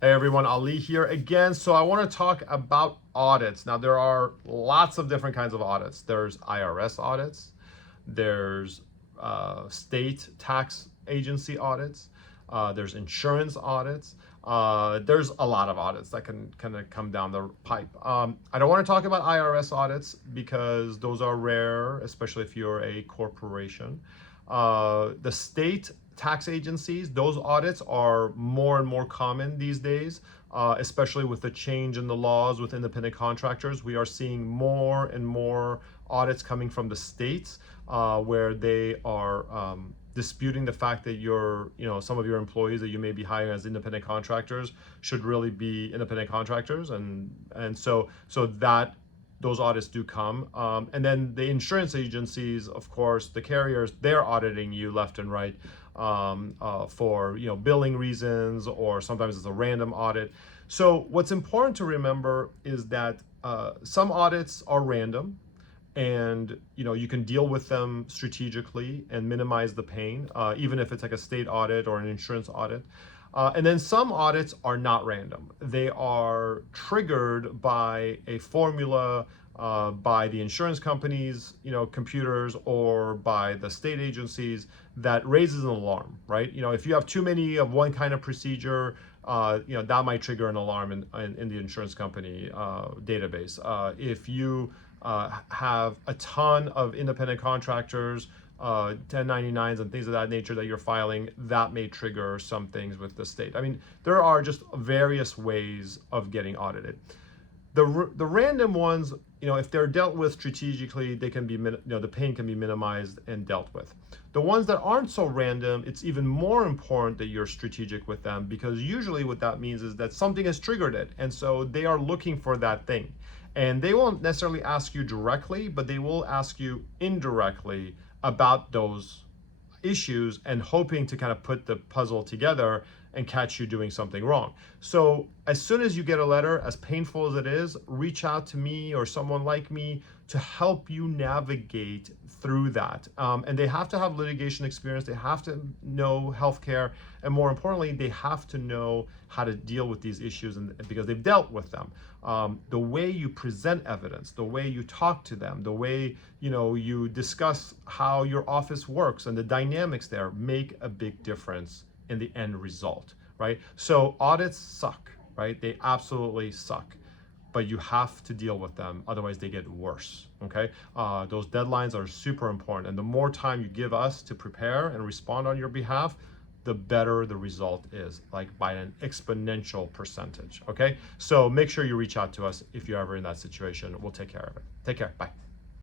Hey everyone, Ali here again. So I want to talk about audits. Now there are lots of different kinds of audits. There's IRS audits, there's state tax agency audits, there's insurance audits. There's a lot of audits that can kind of come down the pipe. I don't want to talk about IRS audits because those are rare, especially if you're a corporation. The state tax agencies, those audits are more and more common these days, especially with the change in the laws with independent contractors. We are seeing more and more audits coming from the states where they are disputing the fact that some of your employees that you may be hiring as independent contractors should really be independent contractors, and so that those audits do come. And then the insurance agencies, of course, the carriers, they're auditing you left and right for billing reasons, or sometimes it's a random audit. So what's important to remember is that some audits are random, and you can deal with them strategically and minimize the pain, even if it's like a state audit or an insurance audit. And then some audits are not random. They are triggered by a formula, by the insurance companies, computers, or by the state agencies that raises an alarm, right? If you have too many of one kind of procedure, that might trigger an alarm in the insurance company database. If you have a ton of independent contractors, 1099s and things of that nature that you're filing, that may trigger some things with the state. I mean, there are just various ways of getting audited. The random ones, if they're dealt with strategically, they can be, the pain can be minimized and dealt with. The ones that aren't so random, it's even more important that you're strategic with them, because usually what that means is that something has triggered it, and so they are looking for that thing. And they won't necessarily ask you directly, but they will ask you indirectly about those issues, and hoping to kind of put the puzzle together and catch you doing something wrong. So as soon as you get a letter, as painful as it is, reach out to me or someone like me to help you navigate through that. And they have to have litigation experience, they have to know healthcare, and more importantly, they have to know how to deal with these issues, and because they've dealt with them. The way you present evidence, the way you talk to them, the way you discuss how your office works and the dynamics there make a big difference in the end result, right? So audits suck, right? They absolutely suck, but you have to deal with them, otherwise they get worse, okay? Those deadlines are super important, and the more time you give us to prepare and respond on your behalf, the better the result is, like by an exponential percentage, okay? So make sure you reach out to us if you're ever in that situation. We'll take care of it. Take care, bye.